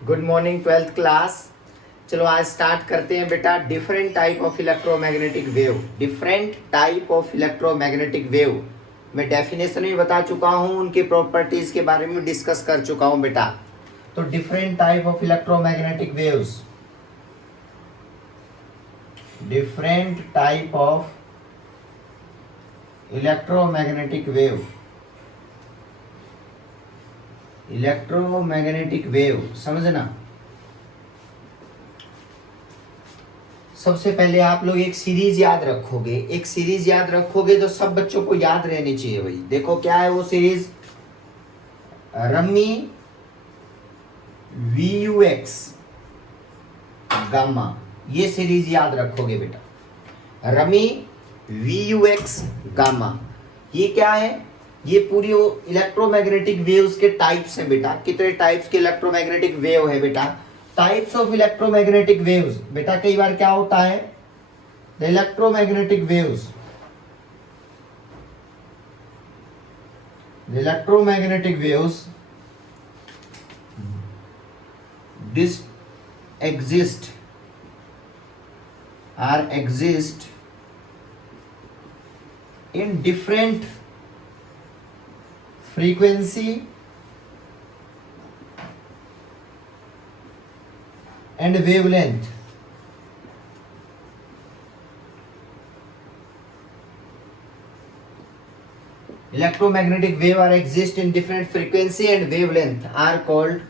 Good morning twelfth class. चलो आज start करते हैं बेटा। Different type of electromagnetic wave. Different type of electromagnetic wave मैं डेफिनेशन भी बता चुका हूँ, उनकी प्रॉपर्टीज के बारे में डिस्कस कर चुका हूँ बेटा। तो different type of electromagnetic waves, different type of electromagnetic wave, electromagnetic wave समझना। सबसे पहले आप लोग एक सीरीज याद रखोगे, एक सीरीज याद रखोगे तो सब बच्चों को याद रहनी चाहिए भाई। देखो क्या है वो सीरीज, रमी VUX गामा, ये सीरीज याद रखोगे बेटा। रमी VUX गामा, ये क्या है? ये पूरी इलेक्ट्रोमैग्नेटिक वेव्स के टाइप्स हैं बेटा। कितने टाइप्स के इलेक्ट्रोमैग्नेटिक वेव है बेटा? टाइप्स ऑफ इलेक्ट्रोमैग्नेटिक वेव्स बेटा। कई बार क्या होता है, the electromagnetic waves, the electromagnetic waves this exist or exist in different frequency and wavelength. Electromagnetic wave are exist in different frequency and wavelength are called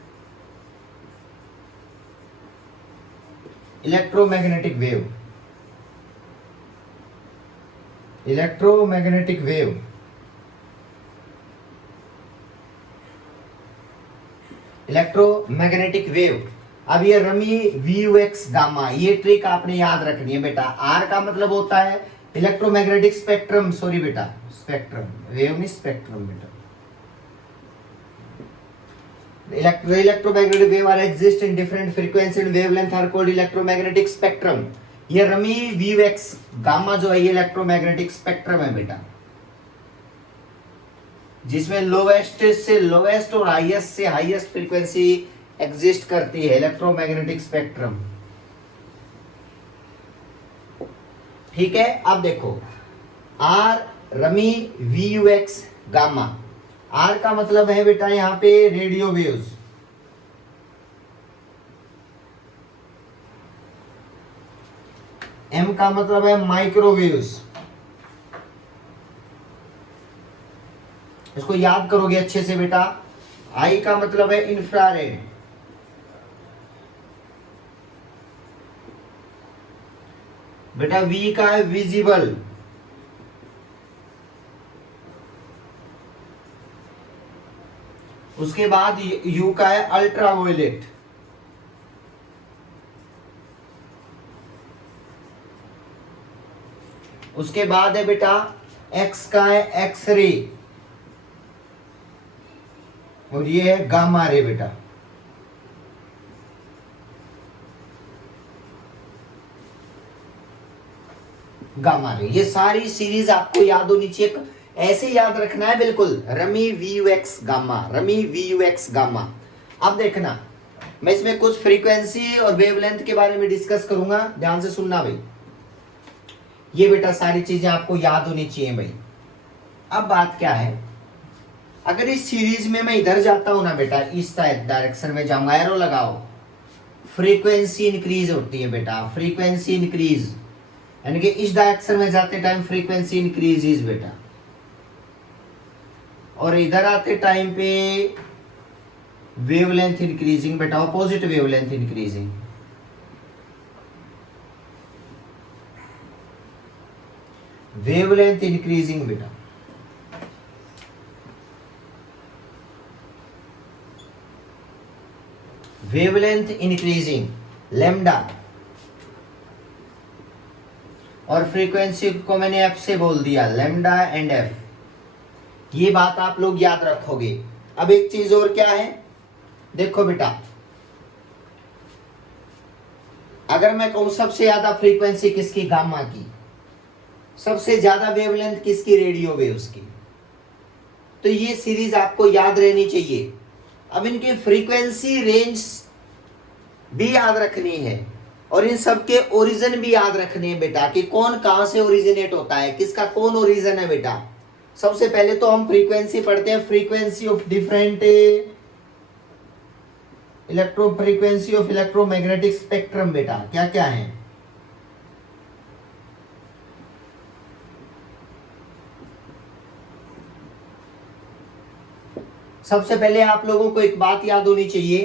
electromagnetic wave. Electromagnetic wave, electromagnetic wave. अब ये रमी VUX gamma, ये trick आपने याद रखनी है बेटा। Are का मतलब होता है इलेक्ट्रोमैग्नेटिक स्पेक्ट्रम, सॉरी बेटा स्पेक्ट्रम, वेव नहीं स्पेक्ट्रम बेटा। Electromagnetic wave are exist in different frequency and wavelength are called electromagnetic spectrum. ये रमी VUX गामा जो है ये इलेक्ट्रोमैग्नेटिक स्पेक्ट्रम है बेटा, जिसमें लोवेस्ट से लोवेस्ट और हाईएस्ट से हाईएस्ट फ्रीक्वेंसी एग्जिस्ट करती है, इलेक्ट्रोमैग्नेटिक स्पेक्ट्रम। ठीक है, अब देखो आर रमी VUX गामा। आर का मतलब है बेटा यहां पे रेडियो वेव्स, एम का मतलब है माइक्रोवेव्स। इसको याद करोगे अच्छे से बेटा। आई का मतलब है इंफ्रारेड, बेटा वी का है विजिबल, उसके बाद यू का है अल्ट्रावायलेट, उसके बाद है बेटा एक्स का है एक्सरे, और ये है गामा रे बेटा। गामा रे, ये सारी सीरीज आपको याद होनी चाहिए, ऐसे याद रखना है बिल्कुल। Rummy VUX gamma, rummy VUX gamma. अब देखना, मैं इसमें कुछ फ्रीक्वेंसी और वेवलेंथ के बारे में डिस्कस करूंगा, ध्यान से सुनना भाई। ये बेटा सारी चीजें आपको याद होनी चाहिए भाई। अब बात क्या है, अगर इस सीरीज में मैं इधर जाता हूं ना बेटा, इस डायरेक्शन में जाऊंगा, एरो लगाओ, फ्रीक्वेंसी इंक्रीज होती है बेटा, फ्रीक्वेंसी इंक्रीज, यानी कि इस डायरेक्शन में जाते टाइम फ्रीक्वेंसी इंक्रीज बेटा, और इधर आते टाइम पे वेवलेंथ इंक्रीजिंग बेटा, opposite wavelength increasing. Wavelength increasing बेटा, वेवलेंथ इंक्रीजिंग लैम्डा, और फ्रीक्वेंसी को मैंने एफ से बोल दिया, लैम्डा एंड एफ। ये बात आप लोग याद रखोगे। अब एक चीज और क्या है, देखो बेटा, अगर मैं कहूं सबसे ज्यादा फ्रीक्वेंसी किसकी, गामा की, सबसे ज्यादा वेवलेंथ किसकी, रेडियो वेव्स की, तो ये सीरीज आपको याद रहनी चाहिए। अब इनकी फ्रीक्वेंसी रेंज भी याद रखनी है और इन सब के ओरिजिन भी याद रखने हैं बेटा कि कौन कहां से ओरिजिनेट होता है, किसका कौन ओरिजिन है बेटा। सबसे पहले तो हम फ्रीक्वेंसी पढ़ते हैं, frequency of different frequency of electromagnetic spectrum बेटा क्या क्या है। सबसे पहले आप लोगों को एक बात याद होनी चाहिए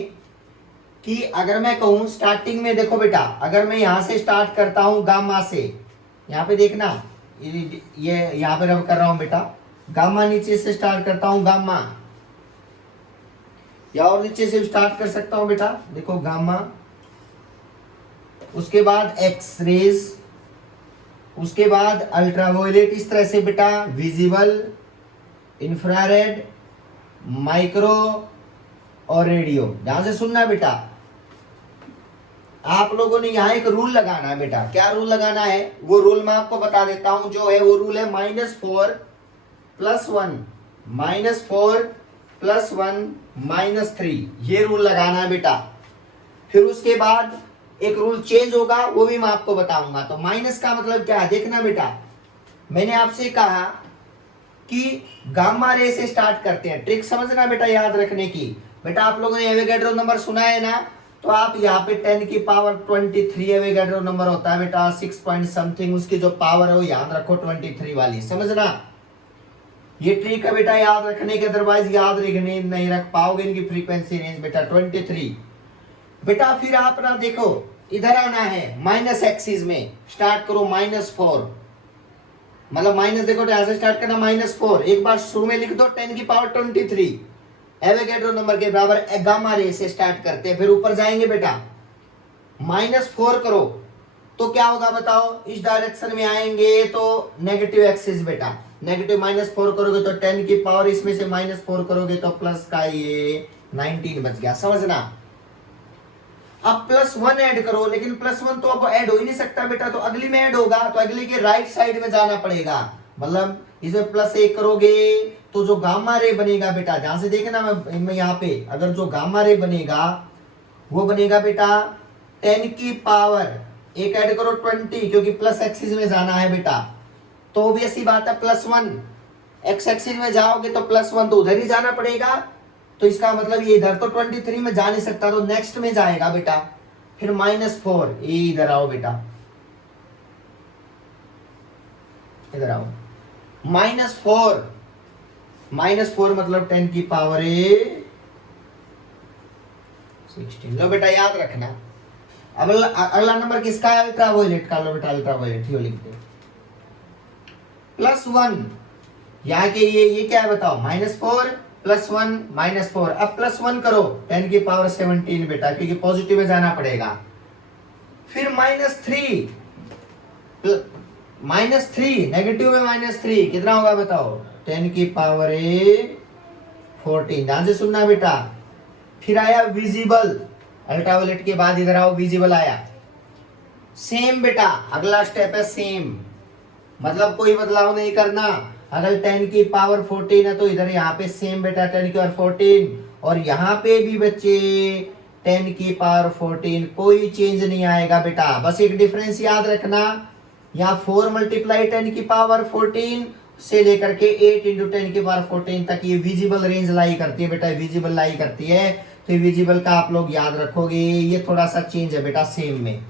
कि अगर मैं कहूं स्टार्टिंग में, देखो बेटा अगर मैं यहां से स्टार्ट करता हूं गामा से, यहां पे देखना ये यहां पे रब कर रहा हूं बेटा, गामा नीचे से स्टार्ट करता हूं गामा, या और नीचे से स्टार्ट कर सकता हूं बेटा, देखो गामा, उसके बाद एक्स रेज, उसके बाद अल्ट्रावायलेट, इस तरह से बेटा विजिबल, इंफ्रारेड, माइक्रो और रेडियो। ध्यान से सुनना बेटा, आप लोगों ने यहां एक रूल लगाना है बेटा। क्या रूल लगाना है वो रूल मैं आपको बता देता हूं, जो है वो रूल है -4 + 1 -4 + 1 -3, ये रूल लगाना है बेटा। फिर उसके बाद एक रूल चेंज होगा, वो भी मैं आपको बताऊंगा। तो माइनस का मतलब क्या है देखना बेटा, मैंने आपसे कहा कि गामा रे से स्टार्ट करते हैं, ट्रिक समझना बेटा याद रखने की। बेटा आप लोगों ने एवोगैड्रो नंबर सुना है ना, तो आप यहाँ पे 10 की पावर 23 एवोगैड्रो नंबर होता है बेटा, 6 पॉइंट समथिंग, उसकी जो पावर है वो याद रखो 23 वाली, समझना। ये ट्रिक है बेटा याद रखने के, अदरवाइज याद रखने नहीं रख पाओगे इनकी फ्रीक्वेंसी रेंज बेटा 23 बेटा। फिर आप ना देखो इधर आना है माइनस एक्सिस में, स्टार्ट करो -4, मतलब माइनस देखो यहां से स्टार्ट करना -4, एक बार शुरू में लिख दो 10 की पावर 23 एवोगैड्रो नंबर के बराबर गामा रे से स्टार्ट करते हैं। फिर ऊपर जाएंगे बेटा -4 करो तो क्या होगा बताओ, इस डायरेक्शन में आएंगे तो नेगेटिव एक्सिस बेटा, नेगेटिव -4 करोगे तो 10 की पावर, इसमें से -4 करोगे तो प्लस का ये 19 बच गया, समझना। अब +1 ऐड करो, लेकिन +1 तो अब ऐड हो ही नहीं सकता बेटा, तो अगली में ऐड होगा, तो अगली के राइट साइड में जाना पड़ेगा, मतलब इसमें +1 करोगे तो जो गामा रे बनेगा बेटा, ध्यान से देखना, मैं यहाँ पे अगर जो गामा रे बनेगा वो बनेगा बेटा 10 की पावर, एक ऐड करो 20, क्योंकि प्लस एक्सिस में जाना है बेटा, तो ऑब्वियस सी बात है +1, एक्स एक्सिस में जाओगे तो +1 तो उधर ही जाना पड़ेगा, तो इसका मतलब ये इधर तो 23 में जा नहीं सकता, तो नेक्स्ट में जाएगा बेटा। फिर -4, इधर आओ बेटा, इधर आओ, -4 मतलब 10 की पावर 16। लो बेटा याद रखना। अब अगला नंबर किसका है, अल्ट्रावायलेट का। लो बेटा अल्ट्रावायलेट ही लिख दो, +1, यहाँ के ये क्या है बताओ, -4 +1 -4, अब +1 करो 10 की पावर 17 बेटा, क्योंकि पॉजिटिव में जाना पड़ेगा। फिर -3 नेगेटिव में -3 कितना होगा बताओ, 10 की पावर 14, ध्यान से सुनना बेटा। फिर आया विजिबल, अल्ट्रावायलेट के बाद इधर आओ, विजिबल आया, सेम बेटा, अगला स्टेप है सेम, मतलब कोई बदलाव नहीं करना। अगर 10 की पावर 14 है तो इधर यहाँ पे सेम बेटा 10 की पावर 14, और यहाँ पे भी बच्चे 10 की पावर 14, कोई चेंज नहीं आएगा बेटा। बस एक डिफरेंस याद रखना, यहाँ 4 × 10 की पावर 14 से लेकर के 8 × 10 की पावर 14 तक ये विजिबल रेंज लाई करती है बेटा, विजिबल लाई करती है, तो विजिबल का आप लोग याद रखोगे। ये थोड़ा सा चेंज है बेटा सेम में,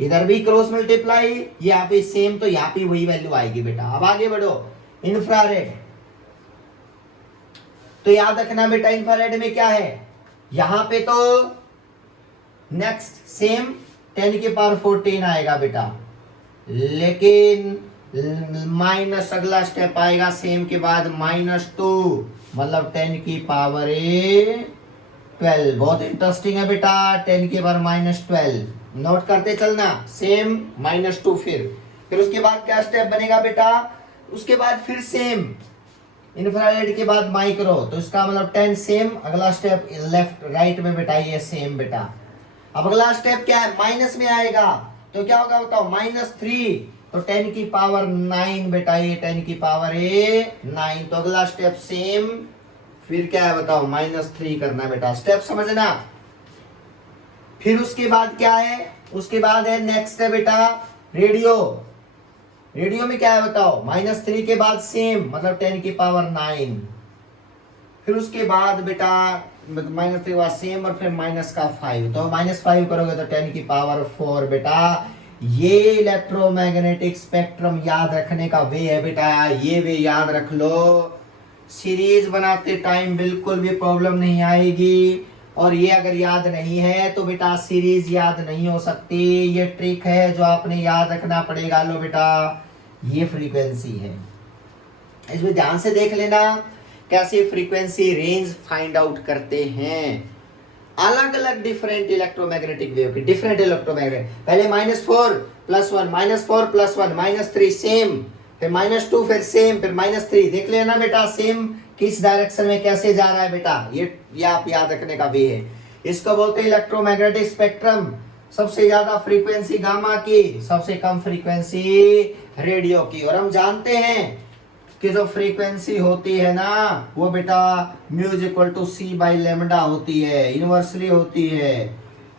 इधर भी क्रॉस मल्टीप्लाई, यहाँ पे सेम, तो यहाँ पे वही वैल्यू आएगी बेटा। अब आगे बढ़ो, इंफ्रारेड, तो याद रखना बेटा इंफ्रारेड में क्या है, यहां पे तो नेक्स्ट सेम 10 की पावर 14 आएगा बेटा, लेकिन माइनस अगला स्टेप आएगा सेम के बाद -2, मतलब 10 की पावर 12। बहुत इंटरेस्टिंग है बेटा, 10 की पावर -12 नोट करते चलना, सेम -2। फिर उसके बाद क्या स्टेप बनेगा बेटा, उसके बाद फिर सेम, इंफ्रारेड के बाद माइक्रो, तो इसका मतलब 10 सेम, अगला स्टेप लेफ्ट राइट में बेटा ये सेम बेटा। अब अगला स्टेप क्या है, माइनस में आएगा, तो क्या होगा बताओ, -3, तो 10 की पावर 9 बेटा, ये 10 की पावर 9, तो अगला स्टेप सेम, फिर क्या है बताओ, -3 करना बेटा, स्टेप समझना। फिर उसके बाद क्या है, उसके बाद है नेक्स्ट है बेटा रेडियो। रेडियो में क्या है बताओ, -3 के बाद सेम मतलब 10⁹। फिर उसके बाद बेटा -3 के बाद सेम और फिर -5, तो -5 करोगे तो 10⁴ बेटा। ये इलेक्ट्रोमैग्नेटिक स्पेक्ट्रम याद रखने का वे है बेटा, ये वे याद रख लो। सीरीज बनाते टाइम बिल्कुल भी प्रॉब्लम नहीं आएगी, और ये अगर याद नहीं है तो बेटा सीरीज याद नहीं हो सकती। ये ट्रिक है जो आपने याद रखना पड़ेगा। लो बेटा ये फ्रीक्वेंसी है, इसमें ध्यान से देख लेना कैसे फ्रीक्वेंसी रेंज फाइंड आउट करते हैं। अलग अलग डिफरेंट इलेक्ट्रोमैग्नेटिक वेव की डिफरेंट इलेक्ट्रोमैग्नेटिक, पहले -4 + 1 -4 + 1 -3 सेम, फिर -2 फिर सेम, फिर -3। देख लेना बेटा सेम किस डायरेक्शन में कैसे जा रहा है बेटा, ये आप याद रखने का वे है। इसको बोलते हैं इलेक्ट्रोमैग्नेटिक स्पेक्ट्रम। सबसे ज्यादा फ्रीक्वेंसी गामा की, सबसे कम फ्रीक्वेंसी रेडियो की। और हम जानते हैं कि जो फ्रीक्वेंसी होती है ना वो बेटा μ = c/λ होती है, इनवर्सली होती है।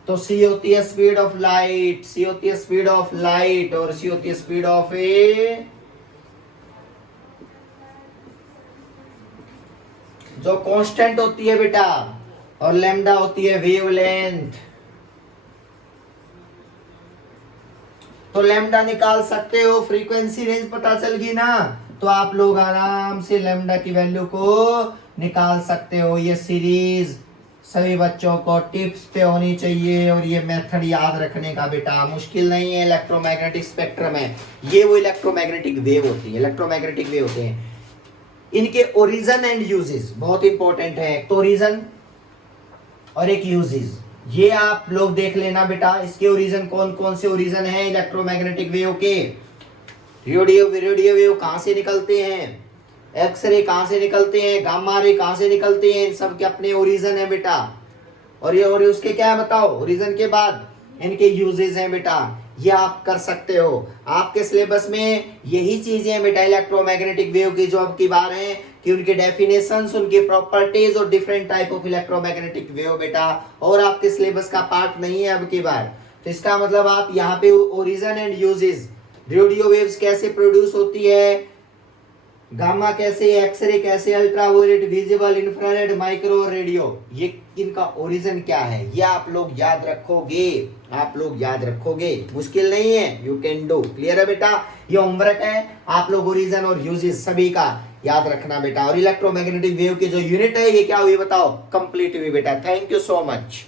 तो c होती है स्पीड ऑफ लाइट, c होती है स्पीड ऑफ लाइट, और c होती है स्पीड ऑफ ए जो कांस्टेंट होती है बेटा, और लैम्डा होती है वेवलेंथ। तो लैम्डा निकाल सकते हो, फ्रीक्वेंसी रेंज पता चल गई ना, तो आप लोग आराम से लैम्डा की वैल्यू को निकाल सकते हो। ये सीरीज सभी बच्चों को टिप्स पे होनी चाहिए, और ये मेथड याद रखने का बेटा मुश्किल नहीं है। इलेक्ट्रोमैग्नेटिक स्पेक्ट्रम है, ये वो इलेक्ट्रोमैग्नेटिक वेव होती है, इलेक्ट्रोमैग्नेटिक वेव होते हैं। इनके ओरिजिन एंड यूजेस बहुत इंपॉर्टेंट है, एक तो ओरिजिन और एक यूजेस, ये आप लोग देख लेना बेटा। इसके ओरिजिन कौन कौन से ओरिजिन है इलेक्ट्रोमैग्नेटिक वेव के। रेडियो वेव कहां से निकलते हैं, एक्सरे कहां से निकलते हैं, गामा रे कहां से निकलते हैं, इन सब के अपने ओरिजिन है बेटा। और ये और उसके क्या है बताओ, ओरिजिन के बाद इनके यूजेस हैं बेटा। ये आप कर सकते हो, आपके सिलेबस में यही चीजें हैं बेटा इलेक्ट्रोमैग्नेटिक वेव की जो अब की बार है, कि उनके डेफिनेशंस, उनके प्रॉपर्टीज और different type of electromagnetic wave बेटा, और आपके सिलेबस का पार्ट नहीं है अब की बार। तो इसका मतलब आप यहाँ पे origin and uses, radio waves कैसे प्रोड्यूस होती है, गामा कैसे, एक्सरे कैसे, ultraviolet, visible, infrared, micro, radio, ये इनका ओरिजिन क्या है, ये आप लोग याद रखोगे, आप लोग याद रखोगे, मुश्किल नहीं है, यू कैन डू। क्लियर है बेटा, ये होमवर्क है, आप लोग ओरिजिन और यूजेस सभी का याद रखना बेटा। और इलेक्ट्रोमैग्नेटिक वेव की जो यूनिट है ये क्या हुई बताओ, कंप्लीट हुई बेटा। Thank you so much.